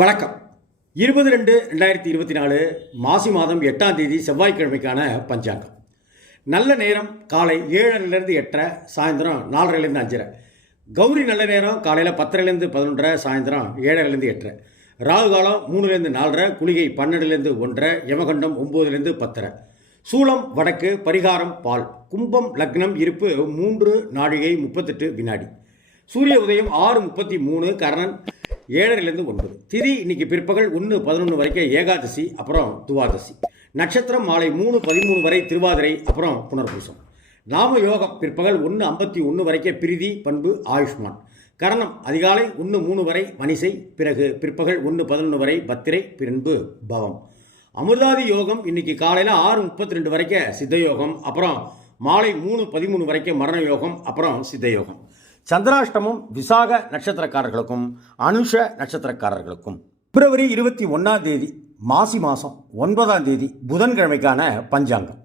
வணக்கம். இருபது ரெண்டு ரெண்டாயிரத்தி இருபத்தி நாலு மாசி மாதம் எட்டாம் தேதி செவ்வாய்க்கிழமைக்கான பஞ்சாங்கம். நல்ல நேரம் காலை ஏழரைலேருந்து எட்டரை சாயந்தரம் நாலரைலேருந்து அஞ்சரை. கௌரி நல்ல நேரம் காலையில் பத்தரைலேருந்து பதினொன்றரை சாயந்தரம் ஏழரைலேருந்து எட்டரை. ராகு காலம் மூணுலேருந்து நாலரை குளிகை பன்னெண்டுலேருந்து ஒன்றரை யமகண்டம் ஒம்போதுலேருந்து பத்தரை. சூளம் வடக்கு பரிகாரம் பால். கும்பம் லக்னம் இருப்பு மூன்று நாழிகை முப்பத்தெட்டு வினாடி. சூரிய உதயம் ஆறு முப்பத்தி மூணு கரணன் ஏழரைலேருந்து ஒன்பது. திதி இன்னைக்கு பிற்பகல் ஒன்று பதினொன்று வரைக்கும் ஏகாதசி அப்புறம் துவாதசி. நட்சத்திரம் மாலை மூணு பதிமூணு வரை திருவாதிரை அப்புறம் புனர்பூசம். நாம யோகம் பிற்பகல் ஒன்று ஐம்பத்தி ஒன்று வரைக்கும் பிரிதி பண்பு ஆயுஷ்மான். கரணம் அதிகாலை ஒன்று மூணு வரை மணிசை பிறகு பிற்பகல் ஒன்று பதினொன்று வரை பத்திரை பின்பு பவம். அமிர்தாதி யோகம் இன்னைக்கு காலையில் ஆறு முப்பத்தி ரெண்டு வரைக்கும் சித்த யோகம் அப்புறம் மாலை மூணு பதிமூணு வரைக்கும் மரண யோகம் அப்புறம் சித்த யோகம். சந்திராஷ்டமம் விசாக நட்சத்திரக்காரர்களுக்கும் அனுஷ நட்சத்திரக்காரர்களுக்கும். பிப்ரவரி இருபத்தி ஒன்றாம் தேதி மாசி மாதம் ஒன்பதாம் தேதி புதன்கிழமைக்கான பஞ்சாங்கம்.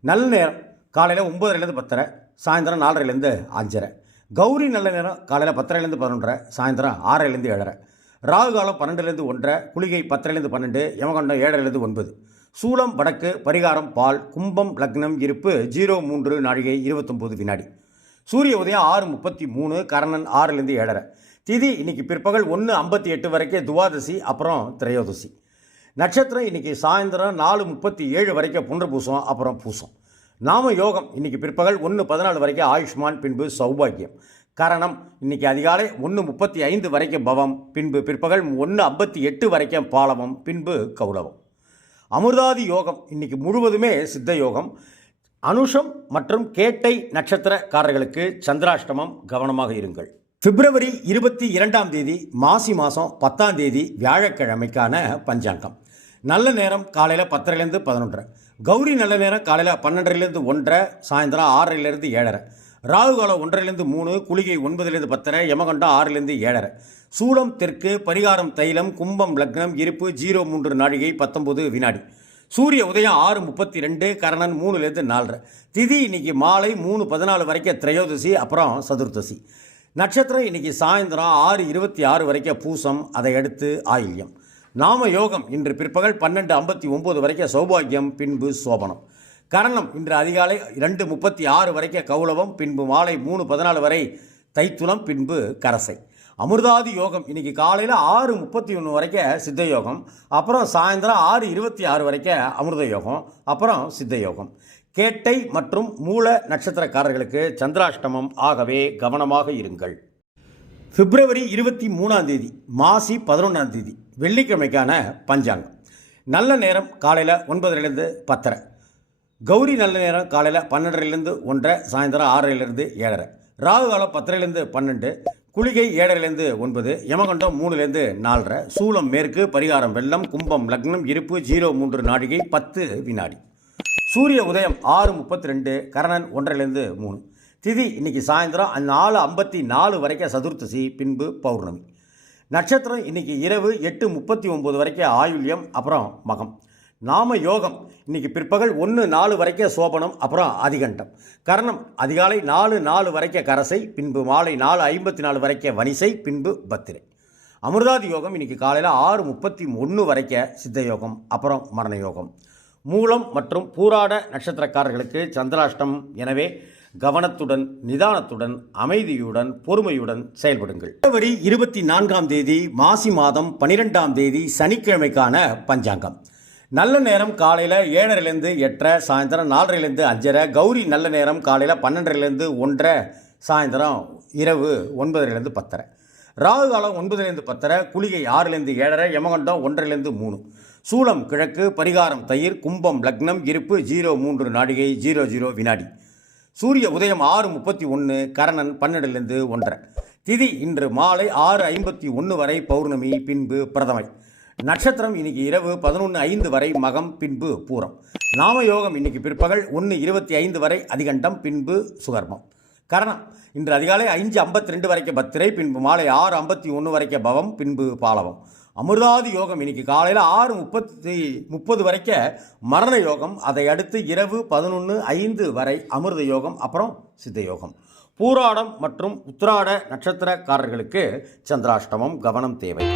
நல்ல நேரம் காலையில் ஒம்பதுலேருந்து பத்தரை சாயந்தரம் நாலரைலேருந்து அஞ்சரை. கௌரி நல்ல நேரம் காலையில் பத்தரைலேருந்து பதினொன்றரை சாயந்தரம் ஆறரைலேருந்து ஏழரை. ராகு காலம் பன்னெண்டுலேருந்து ஒன்றரை குளிகை பத்தரைலேருந்து பன்னெண்டு யமகண்டம் ஏழரைலேருந்து ஒன்பது. சூலம் வடக்கு பரிகாரம் பால் கும்பம் லக்னம் இருப்பு ஜீரோ மூன்று நாழிகை இருபத்தொம்போது வினாடி. சூரிய உதயம் ஆறு முப்பத்தி மூணு கரணன் ஆறுலேருந்து ஏழரை. திதி இன்னைக்கு பிற்பகல் ஒன்று ஐம்பத்தி எட்டு வரைக்கும் துவாதசி அப்புறம் திரையோதசி. நட்சத்திரம் இன்னைக்கு சாயந்தரம் நாலு முப்பத்தி ஏழு வரைக்கும் புனர்பூசம் அப்புறம் பூசம். நாம யோகம் இன்னைக்கு பிற்பகல் ஒன்று பதினாலு வரைக்கும் ஆயுஷ்மான் பின்பு சௌபாகியம். கரணம் இன்னைக்கு அதிகாலை ஒன்று முப்பத்தி ஐந்து வரைக்கும் பவம் பின்பு பிற்பகல் ஒன்று ஐம்பத்தி எட்டு வரைக்கும் பாலவம் பின்பு கௌரவம். அமிர்தாதி யோகம் இன்னைக்கு முழுவதுமே சித்த யோகம். அனுஷம் மற்றும் கேட்டை நட்சத்திரக்காரர்களுக்கு சந்திராஷ்டமம் கவனமாக இருங்கள். பிப்ரவரி இருபத்தி இரண்டாம் தேதி மாசி மாதம் பத்தாம் தேதி வியாழக்கிழமைக்கான பஞ்சாங்கம். நல்ல நேரம் காலையில் பத்தரைலேருந்து பதினொன்றரை. கௌரி நல்ல நேரம் காலையில் பன்னெண்டரைலேருந்து ஒன்றரை சாயந்தரம் ஆறரைலேருந்து ஏழரை. ராகு காலம் ஒன்றரைலேருந்து மூணு குளிகை ஒன்பதுலேருந்து பத்தரை யமகண்டம் ஆறுலேருந்து ஏழரை. சூளம் தெற்கு பரிகாரம் தைலம் கும்பம் லக்னம் இருப்பு ஜீரோ மூன்று நாழிகை பத்தொம்பது வினாடி. சூரிய உதயம் ஆறு முப்பத்தி ரெண்டு கரணன் மூணுலேருந்து நாலரை. திதி இன்னைக்கு மாலை மூணு பதினாலு வரைக்கும் திரையோதசி அப்புறம் சதுர்தசி. நட்சத்திரம் இன்னைக்கு சாயந்தரம் ஆறு இருபத்தி ஆறு வரைக்கும் பூசம் அதை அடுத்து ஆயில்யம். நாம யோகம் இன்று பிற்பகல் பன்னெண்டு ஐம்பத்தி ஒம்பது வரைக்கும் சௌபாகியம் பின்பு சோபனம். கரணம் இன்று அதிகாலை ரெண்டு முப்பத்தி ஆறு வரைக்கும் கௌலவம் பின்பு மாலை மூணு பதினாலு வரை தைத்துளம் பின்பு கரசை. அமிர்தாதி யோகம். இன்னைக்கு காலையில் ஆறு முப்பத்தி ஒன்று வரைக்கும் சித்த யோகம். அப்புறம் சாயந்தரம் ஆறு இருபத்தி ஆறு வரைக்கும் அமிர்த யோகம். அப்புறம் சித்த யோகம். கேட்டை மற்றும் மூல நட்சத்திரக்காரர்களுக்கு சந்திராஷ்டமம் ஆகவே கவனமாக இருங்கள். பிப்ரவரி இருபத்தி மூணாம் தேதி மாசி பதினொன்றாம் தேதி வெள்ளிக்கிழமைக்கான பஞ்சாங்கம். நல்ல நேரம் காலையில் ஒன்பதுலேருந்து பத்தரை. கௌரி நல்ல நேரம் காலையில் பன்னெண்டுலேருந்து ஒன்றரை சாயந்தரம் ஆறரைலேருந்து ஏழரை. ராகு காலம் பத்தரைலேருந்து பன்னெண்டு. குளிகை ஏழரைலேருந்து ஒன்பது யமகண்டம் மூணுலேருந்து நாலரை சூலம் மேற்கு பரிகாரம் வெள்ளம் கும்பம் லக்னம் இருப்பு ஜீரோ மூன்று நாழிகை பத்து வினாடி. சூரிய உதயம் ஆறு முப்பத்தி ரெண்டு கரணன் ஒன்றரைலேருந்து மூணு. திதி இன்னைக்கு சாயந்தரம் நாலு ஐம்பத்தி நாலு வரைக்கும் சதுர்த்தசி பின்பு பௌர்ணமி. நட்சத்திரம் இன்னைக்கு இரவு எட்டு முப்பத்தி ஒம்பது வரைக்கும் ஆயுள்யம் அப்புறம் மகம். நாம யோகம். இன்னைக்கு பிற்பகல் ஒன்று நாலு வரைக்கும் சோபனம் அப்புறம் அதிகண்டம். கரணம் அதிகாலை நாலு நாலு வரைக்கும் கரசை பின்பு மாலை நாலு ஐம்பத்தி நாலு வரைக்கும் வனிசை பின்பு பத்திரை. அமிர்தாதி யோகம் இன்னைக்கு காலையில் ஆறு முப்பத்தி ஒன்று வரைக்கும் சித்த யோகம் அப்புறம் மரண யோகம். மூலம் மற்றும் பூராட நட்சத்திரக்காரர்களுக்கு சந்திராஷ்டம். எனவே கவனத்துடன் நிதானத்துடன் அமைதியுடன் பொறுமையுடன் செயல்படுங்கள். பிப்ரவரி இருபத்தி நான்காம் தேதி மாசி மாதம் பனிரெண்டாம் தேதி சனிக்கிழமைக்கான பஞ்சாங்கம். நல்ல நேரம் காலையில் ஏழரைலேருந்து எட்டரை சாயந்தரம் நாலரைலேருந்து அஞ்சரை கௌரி நல்ல நேரம் காலையில் பன்னெண்டரைலேருந்து ஒன்றரை சாயந்தரம் இரவு ஒன்பதுலேருந்து பத்தரை. ராகு காலம் ஒன்பதுலேருந்து பத்தரை குளிகை ஆறுலேருந்து ஏழரை யமகண்டம் ஒன்றரைலேருந்து மூணு. சூளம் கிழக்கு பரிகாரம் தயிர் கும்பம் லக்னம் இருப்பு ஜீரோ மூன்று நாடிகை ஜீரோ ஜீரோ வினாடி. சூரிய உதயம் ஆறு முப்பத்தி ஒன்று கரணன் பன்னெண்டுலேருந்து ஒன்றரை. திதி இன்று மாலை ஆறு ஐம்பத்தி ஒன்று வரை பௌர்ணமி பின்பு பிரதமை நட்சத்திரம் இன்னைக்கு இரவு பதினொன்று ஐந்து வரை மகம் பின்பு பூரம். நாம யோகம் இன்னைக்கு பிற்பகல் ஒன்று இருபத்தி ஐந்து வரை அதிகண்டம் பின்பு சுகர்மம். கரணம் இன்று அதிகாலை அஞ்சு ஐம்பத்தி ரெண்டு வரைக்கும் பத்திரை பின்பு மாலை ஆறு ஐம்பத்தி ஒன்று வரைக்கும் பவம் பின்பு பாலவம். அமிர்தாதி யோகம் இன்னைக்கு காலையில் ஆறு முப்பத்தி முப்பது வரைக்கும் மரண யோகம் அதை அடுத்து இரவு பதினொன்று ஐந்து வரை அமிர்த யோகம் அப்புறம் சித்த யோகம். பூராடம் மற்றும் உத்திராட நட்சத்திரக்காரர்களுக்கு சந்திராஷ்டமம் கவனம் தேவை.